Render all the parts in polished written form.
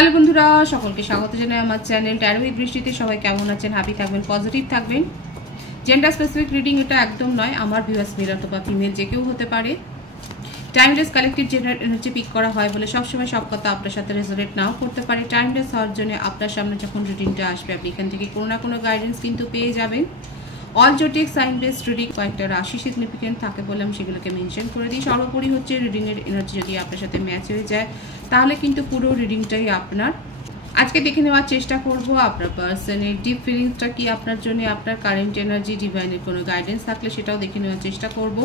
Hello বন্ধুরা, সকলকে স্বাগত জানাই আমার চ্যানেল ট্যারো উইথ বৃষ্টিতে। সবাই কেমন আছেন? হ্যাপি থাকবেন, পজিটিভ থাকবেন। জেন্ডার স্পেসিফিক রিডিং এটা একদম নয়। আমার ভিউয়ার্স মেল অথবা ফিমেল যে কেউ হতে পারে। Timeless collective gender energy pick করা হয় বলে সবসময় সব কথা আপনার সাথে রেজোনেট নাও করতে পারে। টাইমলেস হওয়ার জন্য আপনার সামনে যখন রিডিংটা আসবে আপনি এখান থেকে কোনো না কোনো গাইডেন্স কিন্তু পেয়ে যাবেন। অল জোটিক সাইন বেসড রিডিং কয়েকটা রাশি সিগনিফিকেন্ট থাকে বলে আমি সেগুলোকে মেনশন করে দিই। সর্বোপরি হচ্ছে রিডিংয়ের এনার্জি যদি আপনার সাথে ম্যাচ হয়ে যায় তাহলে কিন্তু পুরো রিডিংটাই আপনার। আজকে দেখে নেওয়ার চেষ্টা করব আপনার পার্সনের ডিপ ফিলিংসটা কি আপনার জন্য, আপনার কারেন্ট এনার্জি, ডিভাইনের কোনো গাইডেন্স থাকলে সেটাও দেখে নেওয়ার চেষ্টা করব।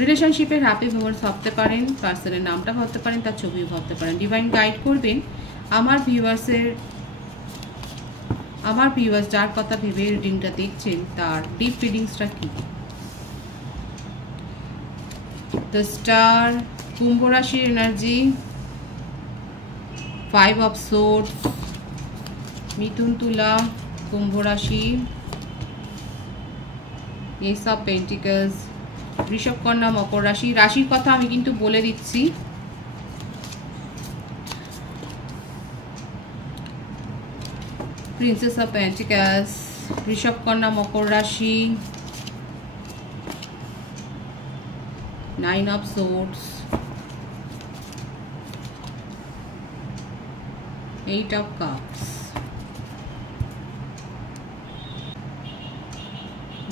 রিলেশনশিপের হ্যাপি মোমেন্টস ভাবতে পারেন, পার্সনের নামটা ভাবতে পারেন, তার ছবিও ভাবতে পারেন। ডিভাইন গাইড করবেন আমার ভিউয়ার্স যার কথা ভেবে রিডিংটা দেখছেন তার ডিপ ফিলিংসটা কি। দ্য স্টার, কুম্ভ রাশির এনার্জি, 5 অফ সোর্ডস, মিথুন তুলা কুম্ভ রাশি, এস অফ পেন্টিকলস, বৃষভ কন্যা মকর রাশি। রাশির কথা আমি কিন্তু বলে দিচ্ছি। প্রিন্সেস অফ পেন্টিকলস, বৃষভ কন্যা মকর রাশি, 9 অফ সোর্ডস, 8 of cups।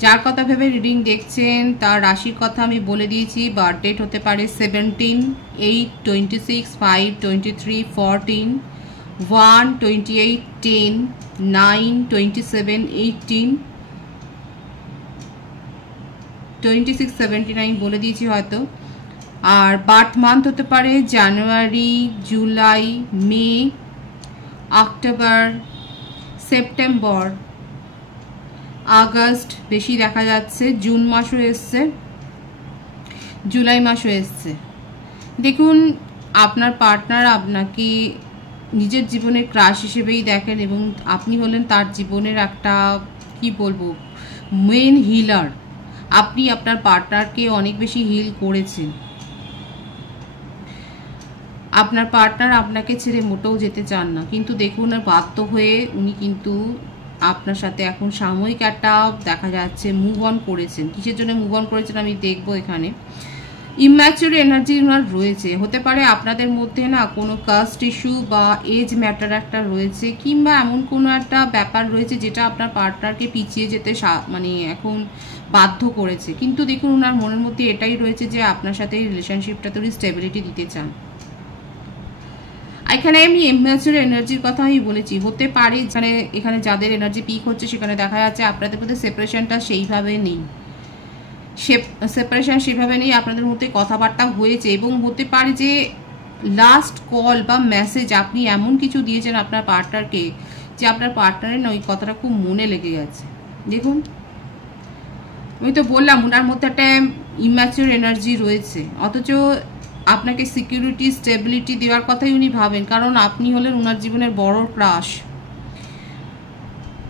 যার কথা ভেবে রিডিং দেখছেন তার রাশির কথা আমি বলে দিয়েছি। বার্থ ডেট হতে পারে 17, 8, 26, 5, 23, 14, 1, 28, 10, 9, 27, 18, 26, 79 বলে দিয়েছি হয়তো। আর বার্থ মান্থ হতে পারে জানুয়ারি, জুলাই, মে, অক্টোবর, সেপ্টেম্বর, আগস্ট বেশি দেখা যাচ্ছে, জুন মাসও এসছে, জুলাই মাসও এসছে। দেখুন আপনার পার্টনার আপনাকে নিজের জীবনের ক্রাশ হিসেবেই দেখেন এবং আপনি হলেন তার জীবনের একটা কি বলবো মেন হিলার। আপনি আপনার পার্টনারকে অনেক বেশি হিল করেছেন। আপনার পার্টনার আপনাকে ছেড়ে মোটেও যেতে চান না, কিন্তু দেখুন বাধ্য হয়ে উনি কিন্তু আপনার সাথে এখন সাময়িক একটা দেখা যাচ্ছে মুভ অন করেছেন। কিসের জন্য মুভ অন করেছেন আমি দেখবো। এখানে ইম্যাচিউর এনার্জি ওনার রয়েছে। হতে পারে আপনাদের মধ্যে না কোনো কাস্ট ইস্যু বা এজ ম্যাটার একটা রয়েছে, কিংবা এমন কোনো একটা ব্যাপার রয়েছে যেটা আপনার পার্টনারকে পিছিয়ে যেতে মানে এখন বাধ্য করেছে। কিন্তু দেখুন ওনার মনের মধ্যে এটাই রয়েছে যে আপনার সাথে এই রিলেশনশিপটাতে উনি স্টেবিলিটি দিতে চান। এখানে আমি ইম্যাচিউর এনার্জির কথা আমি বলেছি। হতে পারে এখানে যাদের এনার্জি পিক হচ্ছে সেখানে দেখা যাচ্ছে আপনাদের মধ্যে সেপারেশনটা সেইভাবে নেই, আপনাদের মধ্যে কথাবার্তা হয়েছে এবং হতে পারে যে লাস্ট কল বা মেসেজ আপনি এমন কিছু দিয়েছেন আপনার পার্টনারকে যে আপনার পার্টনারের না ওই কথাটা খুব মনে লেগে গেছে। দেখুন আমি তো বললাম ওনার মধ্যে একটা ইম্যাচিউর এনার্জি রয়েছে, অথচ আপনাকে সিকিউরিটি স্টেবিলিটি দেওয়ার কথাই উনি ভাবেন, কারণ আপনি হলেন ওনার জীবনের বড় ক্রাশ।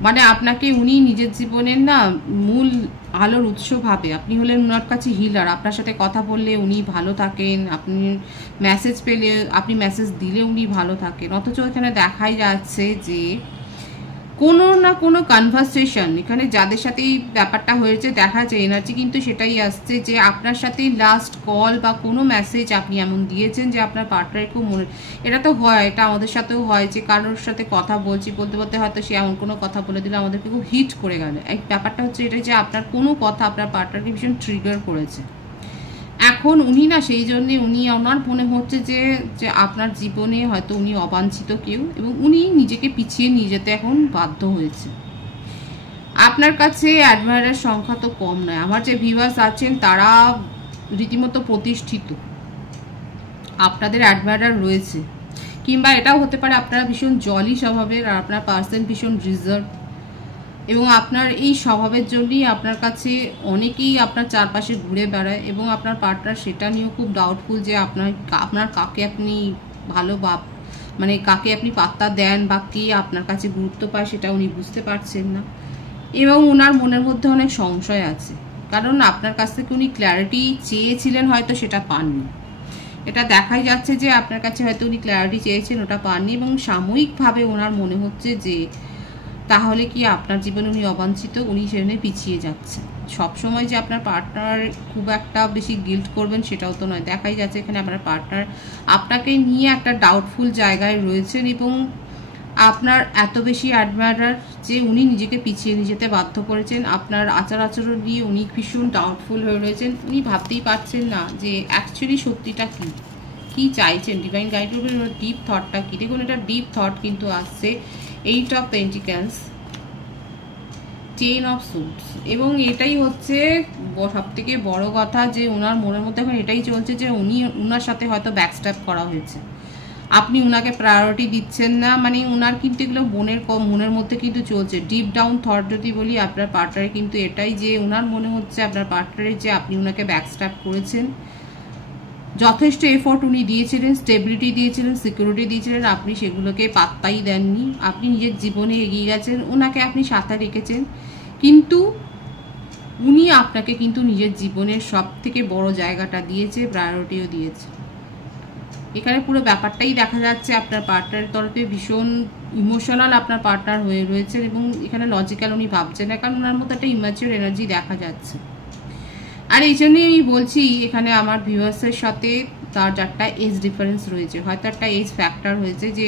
মানে আপনাকে উনি নিজের জীবনের না মূল আলোর উৎস ভাবে। আপনি হলেন ওনার কাছে হিলার। আপনার সাথে কথা বললে উনি ভালো থাকেন, আপনি মেসেজ পেলে, আপনি মেসেজ দিলে উনি ভালো থাকেন। অথচ এখানে দেখাই যাচ্ছে যে কোনো না কোনো কনভারসেশন এখানে যাদের সাথে এই ব্যাপারটা হয়েছে দেখা যায় এনার্জি কিন্তু সেটাই আসছে যে আপনার সাথে লাস্ট কল বা কোনো মেসেজ আপনি এমন দিয়েছেন যে আপনার পার্টনারের খুব মনে, এটা তো হয়, এটা আমাদের সাথেও হয় যে কারোর সাথে কথা বলতে বলতে হয়তো সে এমন কোনো কথা বলে দিলে আমাদেরকে খুব হিট করে গেল। এই ব্যাপারটা হচ্ছে এটা যে আপনার কোনো কথা আপনার পার্টনারকে ভীষণ ট্রিগার করেছে। এখন উনি না সেই জন্যে ওনার মনে হচ্ছে যে আপনার জীবনে হয়তো উনি অবাঞ্ছিত কেউ এবং উনি নিজেকে পিছিয়ে নিয়ে যেতে এখন বাধ্য হয়েছে। আপনার কাছে অ্যাডমায়ারের সংখ্যা তো কম নয়। আমার যে ভিউয়ার্স আছেন তারা রীতিমতো প্রতিষ্ঠিত, আপনাদের অ্যাডমায়ার রয়েছে। কিংবা এটাও হতে পারে আপনারা ভীষণ জলি স্বভাবের আর আপনার পার্সন ভীষণ রিজার্ভ এবং আপনার এই স্বভাবের জন্যই আপনার কাছে অনেকেই আপনার চারপাশে ঘুরে বেড়ায় এবং আপনার পার্টনার সেটা নিয়েও খুব ডাউটফুল যে আপনার কাকে আপনি ভালো বা মানে কাকে আপনি পাত্তা দেন বা কে আপনার কাছে গুরুত্ব পায় সেটা উনি বুঝতে পারছেন না এবং ওনার মনের মধ্যে অনেক সংশয় আছে, কারণ আপনার কাছ থেকে উনি ক্ল্যারিটি চেয়েছিলেন হয়তো সেটা পাননি। এটা দেখাই যাচ্ছে যে আপনার কাছে হয়তো উনি ক্ল্যারিটি চেয়েছেন, ওটা পাননি, এবং সাময়িকভাবে ওনার মনে হচ্ছে যে তাহলে কি আপনার জীবনে উনি অবাঞ্ছিত, উনি সেখানে পিছিয়ে যাচ্ছে। সবসময় যে আপনার পার্টনার খুব একটা বেশি গিল্ট করবেন সেটাও তো নয়। দেখাই যাচ্ছে এখানে আপনার পার্টনার আপনাকে নিয়ে একটা ডাউটফুল জায়গায় রয়েছেন, এবং আপনার এত বেশি অ্যাডমায়ারার যে উনি নিজেকে পিছিয়ে নিয়ে যেতে বাধ্য করেছেন। আপনার আচার আচরণ নিয়ে উনি ভীষণ ডাউটফুল হয়ে রয়েছেন। উনি ভাবতেই পারছেন না যে অ্যাকচুয়ালি সত্যিটা কী চাইছেন, ডিভাইন গাইডের ডিপ থটটা কী। দেখুন এটা ডিপ থট কিন্তু আসছে 8 অফ পেন্টিকেলস, 10 অফ সুটস, এবং এটাই হচ্ছে সবথেকে বড় কথা যে ওনার মনের মধ্যে এখন এটাই চলছে যে উনার সাথে হয়তো ব্যাকস্ট্যাপ করা হয়েছে, আপনি উনাকে প্রায়োরিটি দিচ্ছেন না, মানে ওনার কিন্তু এগুলো মনের মধ্যে কিন্তু চলছে। ডিপ ডাউন থট যদি বলি আপনার পার্টনারের কিন্তু এটাই যে ওনার মনে হচ্ছে আপনার পার্টনারের যে আপনি ওনাকে ব্যাকস্ট্যাপ করেছেন। যথেষ্ট এফোর্ট উনি দিয়েছিলেন, স্টেবিলিটি দিয়েছিলেন, সিকিউরিটি দিয়েছিলেন, আপনি সেগুলোকে পাত্তাই দেননি। আপনি নিজের জীবনে এগিয়ে গেছেন, ওনাকে আপনি সাথে রেখেছেন, কিন্তু উনি আপনাকে কিন্তু নিজের জীবনের সব থেকে বড় জায়গাটা দিয়েছে, প্রায়োরিটিও দিয়েছে। এখানে পুরো ব্যাপারটাই দেখা যাচ্ছে আপনার পার্টনারের তরফে ভীষণ ইমোশনাল আপনার পার্টনার হয়ে রয়েছেন, এবং এখানে লজিক্যাল উনি ভাবছেন না, কারণ ওনার মধ্যে একটা ইম্যাচিওর এনার্জি দেখা যাচ্ছে। আর এই জন্যই আমি বলছি এখানে আমার ভিউয়ার্সের সাথে তার একটা এজ ডিফারেন্স রয়েছে, হয়তো একটা এজ ফ্যাক্টর হয়েছে যে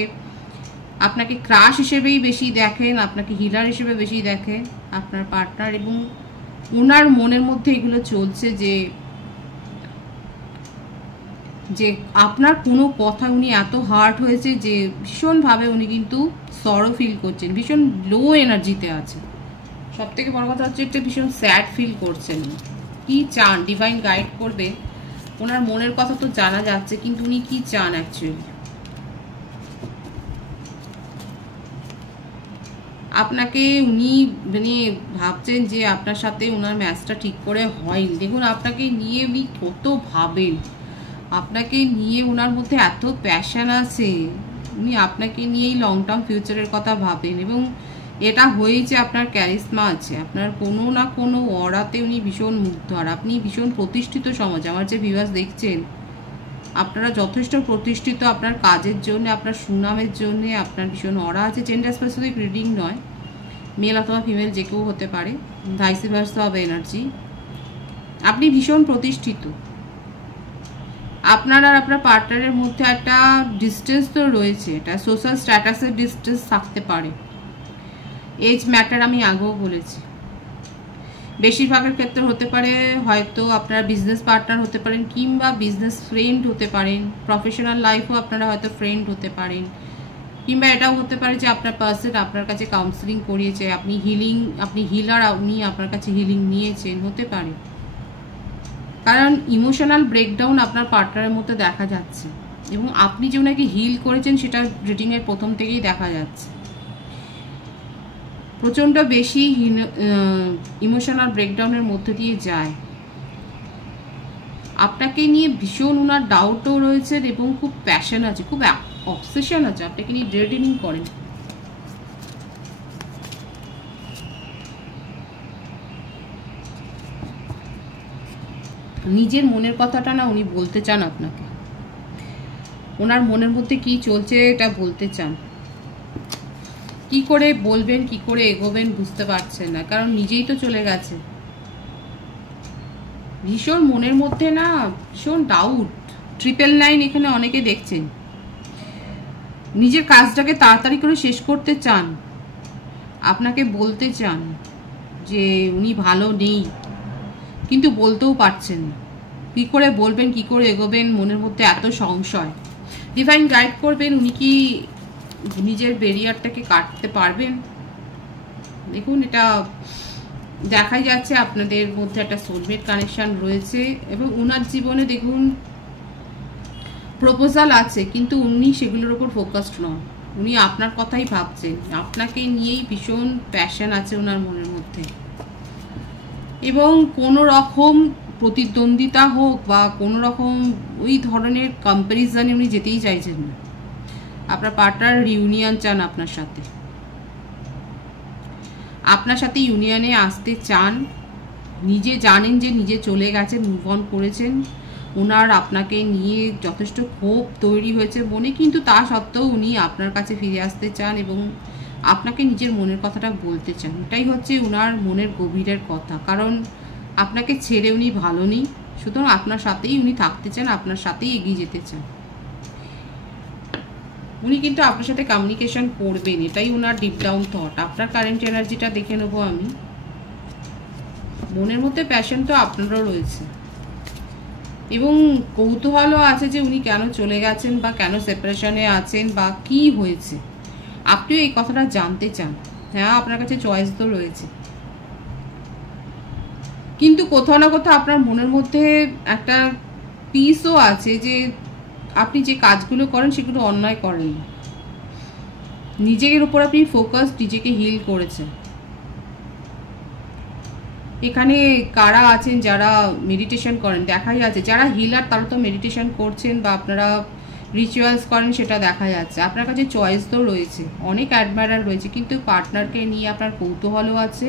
আপনাকে ক্রাশ হিসেবেই বেশি দেখেন, আপনাকে হিলার হিসেবে বেশি দেখেন আপনার পার্টনার, এবং ওনার মনের মধ্যে এগুলো চলছে যে আপনার কোনো কথা উনি এত হার্ট হয়েছে যে ভীষণভাবে উনি কিন্তু সরো ফিল করছেন, ভীষণ লো এনার্জিতে আছে। সব থেকে বড় কথা হচ্ছে একটা ভীষণ স্যাড ফিল করছেন। কি চান ডিভাইন গাইড করবে, ওনার মনের কথা তো জানা যাচ্ছে, কিন্তু উনি কি চান অ্যাকচুয়ালি। আপনাকে উনি মানে ভাবছেন যে আপনার সাথে ওনার ম্যাচটা ঠিক করে হয়নি। দেখুন আপনাকে নিয়ে উনি কত ভাবেন, আপনাকে নিয়ে ওনার মধ্যে এত প্যাশন আছে, উনি আপনাকে নিয়েই লং টার্ম ফিউচারের কথা ভাবেন, এবং এটা হয়েছে আপনার ক্যারিশমা আছে, আপনার কোনো না কোনো অরাতে উনি ভীষণ মুগ্ধ। আর আপনি ভীষণ প্রতিষ্ঠিত সমাজ, আমার যে ভিউয়ার্স দেখছেন আপনারা যথেষ্ট প্রতিষ্ঠিত আপনার কাজের জন্য, আপনার সুনামের জন্য, আপনার ভীষণ অরা আছে। জেন্ডার স্পেসিফিক রিডিং নয়, মেল অথবা ফিমেল যে কেউ হতে পারে, ভাইস ভার্সা হবে এনার্জি। আপনি ভীষণ প্রতিষ্ঠিত, আপনার আর আপনার পার্টনারের মধ্যে একটা ডিস্টেন্স তো রয়েছে, এটা সোশ্যাল স্ট্যাটাসের ডিস্টেন্স থাকতে পারে। এজ ম্যাটার আমি আগেও বলেছি, বেশিরভাগের ক্ষেত্রে হতে পারে হয়তো আপনারা বিজনেস পার্টনার হতে পারেন, কিংবা বিজনেস ফ্রেন্ড হতে পারেন, প্রফেশনাল লাইফও আপনারা হয়তো ফ্রেন্ড হতে পারেন, কিংবা এটাও হতে পারে যে আপনার পার্সন আপনার কাছে কাউন্সিলিং করিয়েছে, আপনি হিলার, উনি আপনার কাছে হিলিং নিয়েছেন, হতে পারে। কারণ ইমোশনাল ব্রেকডাউন আপনার পার্টনারের মধ্যে দেখা যাচ্ছে, এবং আপনি যে ওনাকে হিল করেছেন সেটা রিডিংয়ের প্রথম থেকেই দেখা যাচ্ছে। প্রচণ্ড বেশি ইমোশনাল ব্রেকডাউনের মধ্যে দিয়ে যায়, আপনাকে নিয়ে ভীষণ ওনার ডাউটও রয়েছে, এবং খুব প্যাশন আছে, খুব অবসেশন আছে, আপনাকে নিয়ে ড্রেডিং করেন। নিজের মনের কথাটা না উনি বলতে চান আপনাকে, ওনার মনের মধ্যে কি চলছে এটা বলতে চান। কি করে বলবেন, কি করে এগোবেন বুঝতে পারছেন না, কারণ নিজেই তো চলে গেছে। ভীষণ মনের মধ্যে না ভীষণ ডাউট। 999 এখানে অনেকে দেখছেন, নিজের কাজটাকে তাড়াতাড়ি করে শেষ করতে চান, আপনাকে বলতে চান যে উনি ভালো নেই, কিন্তু বলতেও পারছেন না। কি করে বলবেন, কি করে এগোবেন, মনের মধ্যে এত সংশয়। ডিভাইন গাইড করবেন, উনি কি নিজের ব্যারিয়ারটাকে কাটতে পারবেন। দেখুন এটা দেখাই যাচ্ছে আপনাদের মধ্যে একটা সোলমেট কানেকশন রয়েছে, এবং ওনার জীবনে দেখুন প্রপোজাল আছে, কিন্তু উনি সেগুলোর উপর ফোকাসড নন, উনি আপনার কথাই ভাবছেন, আপনাকে নিয়েই ভীষণ প্যাশন আছে ওনার মনের মধ্যে। এবং কোনো রকম প্রতিদ্বন্দ্বিতা হোক বা কোনো রকম ওই ধরনের কম্প্যারিজনে উনি যেতেই চাইছেন না। আপনার পার্টনার রিউনিয়ন চান আপনার সাথে ইউনিয়নে আসতে চান। নিজে জানেন যে নিজে চলে গেছেন, মুভ অন করেছেন, ওনার আপনাকে নিয়ে যথেষ্ট ক্ষোভ তৈরি হয়েছে মনে, কিন্তু তা সত্ত্বেও উনি আপনার কাছে ফিরে আসতে চান এবং আপনাকে নিজের মনের কথাটা বলতে চান। এটাই হচ্ছে ওনার মনের গভীরের কথা, কারণ আপনাকে ছেড়ে উনি ভালো নেই, সুতরাং আপনার সাথেই উনি থাকতে চান, আপনার সাথেই এগিয়ে যেতে চান। উনি কিন্তু আপনার সাথে কমিউনিকেশন করবেন, এটাই ওনার ডিপ ডাউন থট। আপনার কারেন্ট এনার্জিটা দেখে নেবো আমি। মনের মধ্যে প্যাশন তো আপনারও রয়েছে এবং কৌতূহলও আছে যে উনি কেন চলে গেছেন বা কেন সেপারেশনে আছেন বা কি হয়েছে, আপনিও এই কথাটা জানতে চান। হ্যাঁ, আপনার কাছে চয়েস তো রয়েছে, কিন্তু কোথাও না কোথাও আপনার মনের মধ্যে একটা পিসও আছে যে আপনি যে কাজগুলো করেন সেগুলো অন্যায় করেন, নিজের উপর আপনি ফোকাস, নিজেকে হিল করেছেন। এখানে কারা আছেন যারা মেডিটেশন করেন দেখাই যাচ্ছে, যারা হিলার তারা তো মেডিটেশন করছেন বা আপনারা রিচুয়ালস করেন সেটা দেখা যাচ্ছে। আপনার কাছে চয়েস তো রয়েছে, অনেক অ্যাডমায়ার রয়েছে, কিন্তু পার্টনারকে নিয়ে আপনার কৌতূহলও আছে।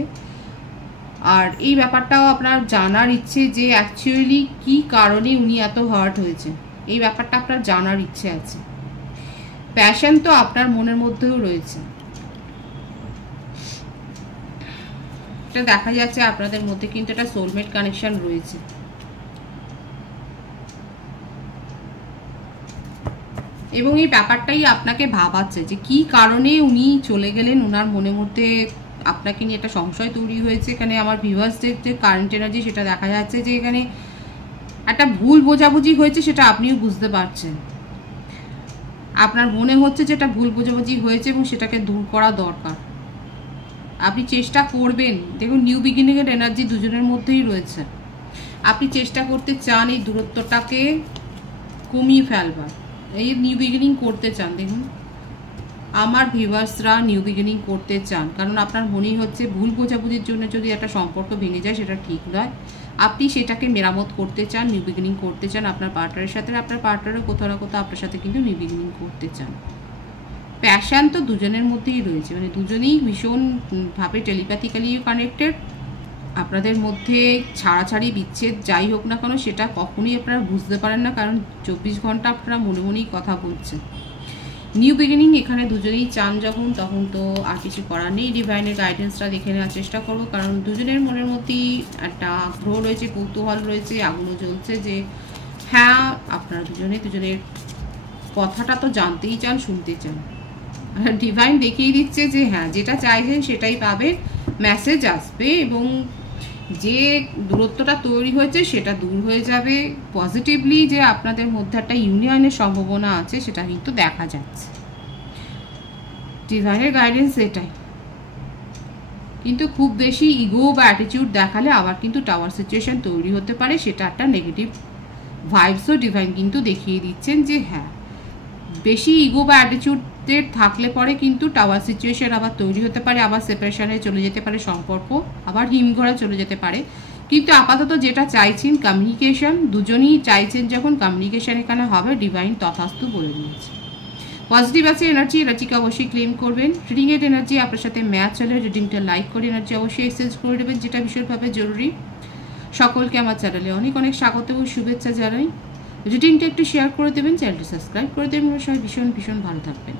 আর এই ব্যাপারটাও আপনার জানার ইচ্ছে যে অ্যাকচুয়ালি কি কারণে উনি এত হার্ট হয়েছে, এই ব্যাপারটা আপনার জানার ইচ্ছে আছে। প্যাশন তো আপনার মনের মধ্যেও রয়েছে, এটা দেখা যাচ্ছে আপনাদের মধ্যে কিন্তু একটা সোলমেট কানেকশন রয়েছে। এবং এই ব্যাপারটাই আপনাকে ভাবাচ্ছে যে কি কারণে উনি চলে গেলেন, ওনার মনের মধ্যে আপনাকে নিয়ে একটা সংশয় তৈরি হয়েছে। এখানে আমার ভিউয়ার্সদের যে কারেন্ট এনার্জি সেটা দেখা যাচ্ছে যে এখানে একটা ভুল বোঝাবুঝি হয়েছে, সেটা আপনিও বুঝতে পারছেন। আপনার মনে হচ্ছে যে একটা ভুল বোঝাবুঝি হয়েছে এবং সেটাকে দূর করা দরকার, আপনি চেষ্টা করবেন। দেখুন, নিউ বিগিনিংয়ের এনার্জি দুজনের মধ্যেই রয়েছে। আপনি চেষ্টা করতে চান এই দূরত্বটাকে কমিয়ে ফেলবার, এই নিউ বিগিনিং করতে চান। দেখুন, আমার ভিউয়ার্সরা নিউ বিগিনিং করতে চান, কারণ আপনার মনেই হচ্ছে ভুল বোঝাবুঝির জন্য যদি একটা সম্পর্ক ভেঙে যায় সেটা ঠিক নয়। আপনি সেটাকে মেরামত করতে চান, নিউ বিগিনিং করতে চান আপনার পার্টনারের সাথে। আপনার পার্টনারও কোথাও না কোথাও আপনার সাথে কিন্তু নিউ বিগিনিং করতে চান। প্যাশন তো দুজনের মধ্যেই রয়েছে, মানে দুজনেই ভীষণভাবে টেলিপ্যাথিক্যালিও কানেক্টেড। আপনাদের মধ্যে ছাড়াছাড়ি বিচ্ছেদ যাই হোক না কেন সেটা কখনোই আপনারা বুঝতে পারেন না, কারণ 24 ঘন্টা আপনারা মনে মনেই কথা বলছেন। নিউ বিগিনিং এখানে দুজনেই চান যখন, তখন তো আর কিছু করার নেই। ডিভাইনের গাইডেন্সটা দেখে নেওয়ার চেষ্টা করবো, কারণ দুজনের মনের মধ্যেই একটা আগ্রহ রয়েছে, কৌতূহল রয়েছে, আগুনও জ্বলছে যে হ্যাঁ আপনারা দুজনের কথাটা তো জানতেই চান, শুনতে চান। ডিভাইন দেখিয়ে দিচ্ছে যে হ্যাঁ যেটা চাইছেন সেটাই পাবেন, মেসেজ আসবে এবং যে দূরত্বটা তৈরি হয়েছে সেটা দূর হয়ে যাবে পজিটিভলি। যে আপনাদের মধ্যে একটা ইউনিয়নের সম্ভাবনা আছে সেটা কিন্তু দেখা যাচ্ছে, ডিভাইনের গাইডেন্স এটাই। কিন্তু খুব বেশি ইগো বা অ্যাটিটিউড দেখালে আবার কিন্তু টাওয়ার সিচুয়েশন তৈরি হতে পারে, সেটা একটা নেগেটিভ ভাইবসও ডিভাইন কিন্তু দেখিয়ে দিচ্ছেন যে হ্যাঁ বেশি ইগো বা অ্যাটিটিউডের থাকলে পরে কিন্তু টাওয়ার সিচুয়েশন আবার তৈরি হতে পারে, আবার সেপারেশনে চলে যেতে পারে সম্পর্ক, আবার হিমঘরে চলে যেতে পারে। কিন্তু আপাতত যেটা চাইছেন কমিউনিকেশন, দুজনেই চাইছেন যখন কমিউনিকেশন এখানে হবে, ডিভাইন তথাস্তু বলে দিয়েছে। পজিটিভ আছে এনার্জিকে অবশ্যই ক্লেম করবেন। রিডিংয়ের এনার্জি আপনার সাথে ম্যাচ হলে রিডিংটা লাইক করে এনার্জি অবশ্যই এক্সচেঞ্জ করে দেবেন, যেটা ভীষণভাবে জরুরি। সকলকে আমার চ্যানেলে অনেক অনেক স্বাগত ও শুভেচ্ছা জানাই। রিডিংটা একটু শেয়ার করে দেবেন, চ্যানেলটি সাবস্ক্রাইব করে দেবেন, সবাই ভীষণ ভালো থাকবেন।